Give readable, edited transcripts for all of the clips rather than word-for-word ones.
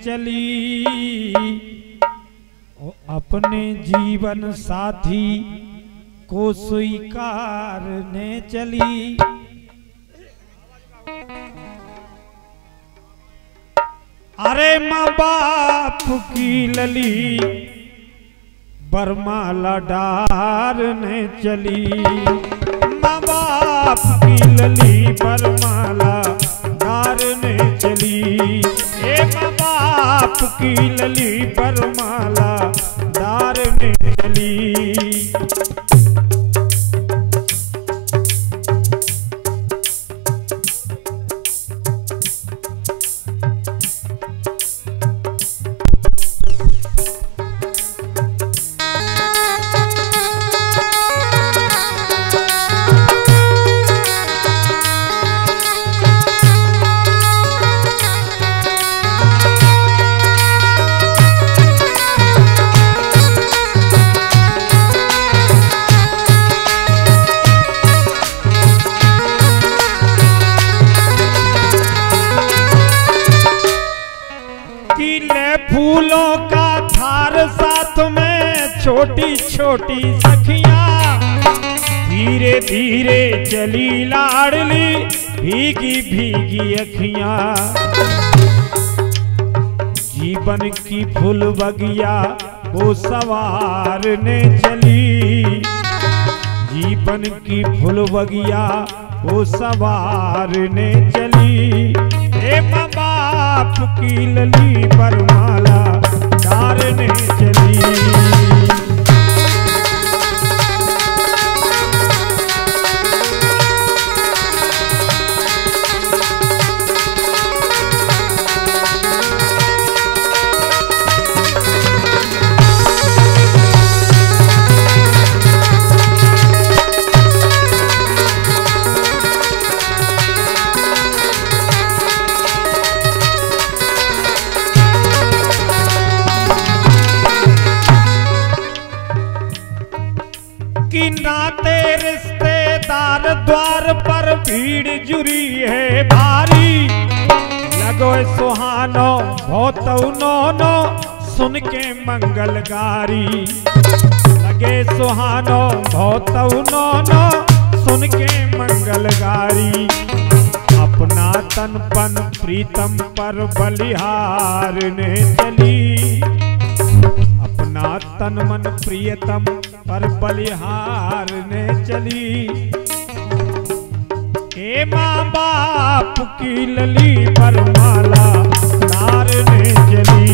चली, अपने जीवन साथी को स्वीकारने चली। अरे माँ बाप की लली बरमाला डारने चली, माँ बाप की लली बरमाला डारने चली, ए माँ बाप की लली बरमाला डारने चली। फूलों का थार साथ में छोटी छोटी सखियां, धीरे धीरे चली लाडली भीगी भीगी अखियां। जीवन की फूल बगिया वो सवारने चली, जीवन की फूल बगिया वो सवारने चली, ए माँ बाप की लली बरमाला डारने चली। कि नाते रिश्तेदार द्वार पर भीड़ जुरी है भारी, लगो सुहानो बहुत नौनो सुन के मंगल गारी, लगे सुहानो बहुत नौनो सुन के मंगल गारी। अपना तनपन प्रीतम पर बलिहारने चली, अपना तन मन प्रियतम पर बलिहारने चली, ए माँ बाप की लली बरमाला डारने चली।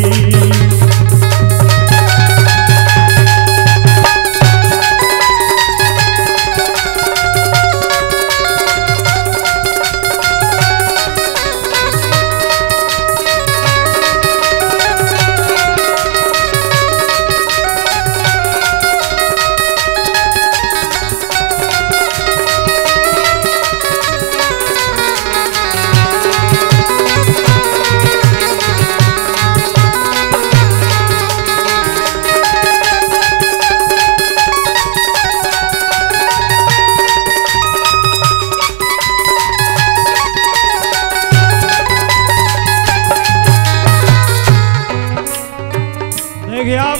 देखिए आप,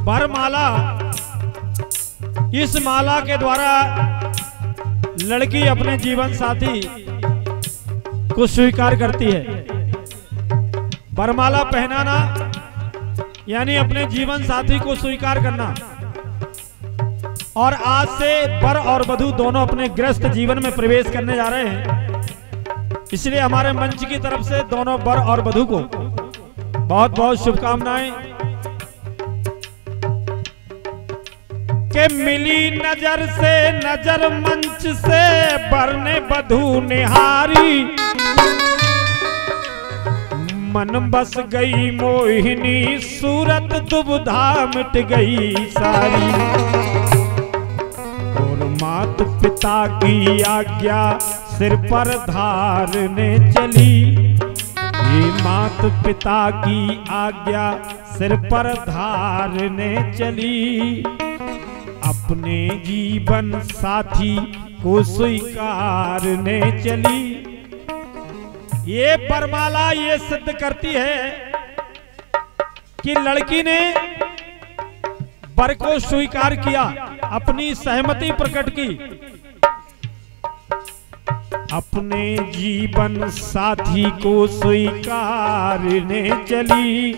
बरमाला, इस माला के द्वारा लड़की अपने जीवन साथी को स्वीकार करती है। बरमाला पहनाना यानी अपने जीवन साथी को स्वीकार करना। और आज से वर और वधू दोनों अपने गृहस्थ जीवन में प्रवेश करने जा रहे हैं, इसलिए हमारे मंच की तरफ से दोनों वर और वधू को बहुत बहुत शुभकामनाएं। के मिली नजर से नजर मंच से वर ने वधू निहारी, मन बस गई मोहिनी सूरत दुबधा मिट गई सारी। और मात पिता की आज्ञा सिर पर धारने चली, ये मात पिता की आज्ञा सिर पर धारने चली। अपने जीवन साथी को स्वीकारने चली, ये वरमाला ये सिद्ध करती है कि लड़की ने वर को स्वीकार किया, अपनी सहमति प्रकट की, अपने जीवन साथी को स्वीकारने चली।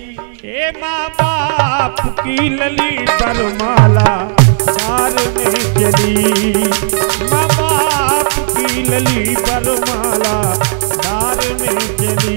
हे माँ बाप की लली वरमाला धारने चली, माँ बाप की लली वरमाला धारने चली।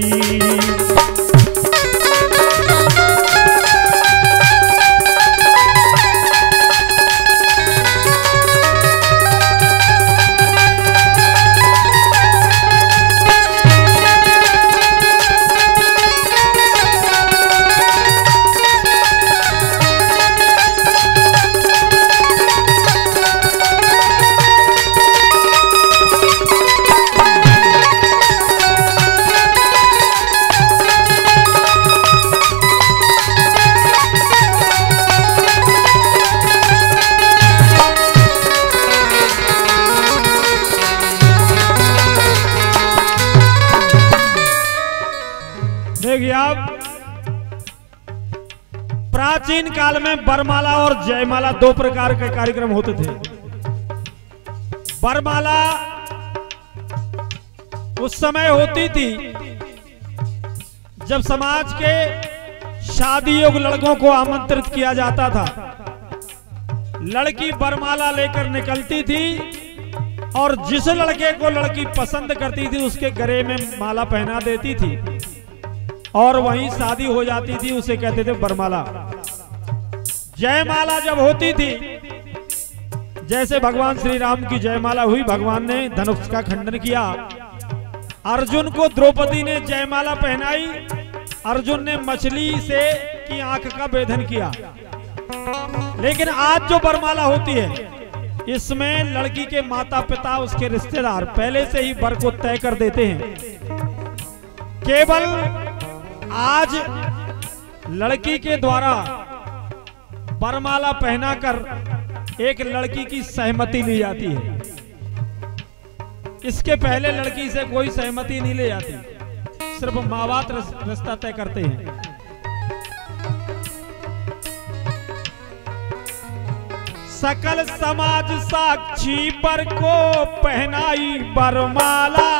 देखिए आप, प्राचीन काल में वरमाला और जयमाला दो प्रकार के कार्यक्रम होते थे। वरमाला उस समय होती थी जब समाज के शादी योग्य लड़कों को आमंत्रित किया जाता था। लड़की वरमाला लेकर निकलती थी और जिस लड़के को लड़की पसंद करती थी उसके गले में माला पहना देती थी और वहीं शादी हो जाती थी, उसे कहते थे वरमाला। जयमाला जब होती थी, जैसे भगवान श्री राम की जयमाला हुई, भगवान ने धनुष का खंडन किया, अर्जुन को द्रौपदी ने जयमाला पहनाई, अर्जुन ने मछली से की आंख का भेदन किया। लेकिन आज जो वरमाला होती है, इसमें लड़की के माता पिता, उसके रिश्तेदार पहले से ही वर को तय कर देते हैं। केवल आज लड़की के द्वारा वरमाला पहनाकर एक लड़की की सहमति ली जाती है। इसके पहले लड़की से कोई सहमति नहीं ली जाती, सिर्फ माँ बाप रिश्ता तय करते हैं। सकल समाज साक्षी वर को पहनाई वरमाला।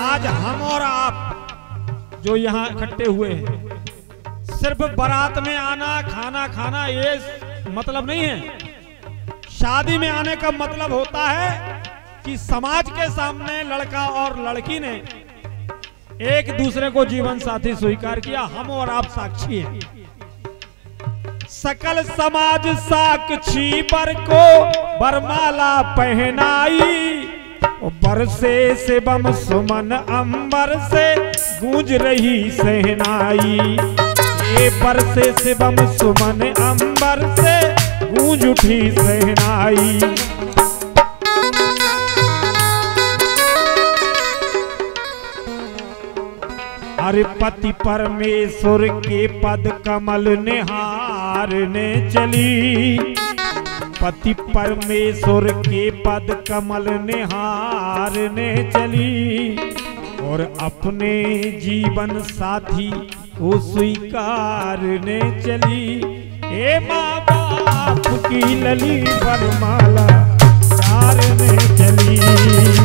आज हम और आप जो यहाँ इकट्ठे हुए हैं, सिर्फ बारात में आना, खाना खाना ये मतलब नहीं है। शादी में आने का मतलब होता है कि समाज के सामने लड़का और लड़की ने एक दूसरे को जीवन साथी स्वीकार किया, हम और आप साक्षी हैं। सकल समाज साक्षी वर को वरमाला पहनाई, बरसे से बम सुमन अंबर से गूंज रही सहनाई। ये बरसे से बम सुमन अंबर से गूंज उठी सहनाई। अरे पति परमेश्वर के पद कमल निहारने चली, पति परमेश्वर के पद कमल निहारने चली, और अपने जीवन साथी को स्वीकारने चली। हे माँ बाप की लली वरमाला धारने चली।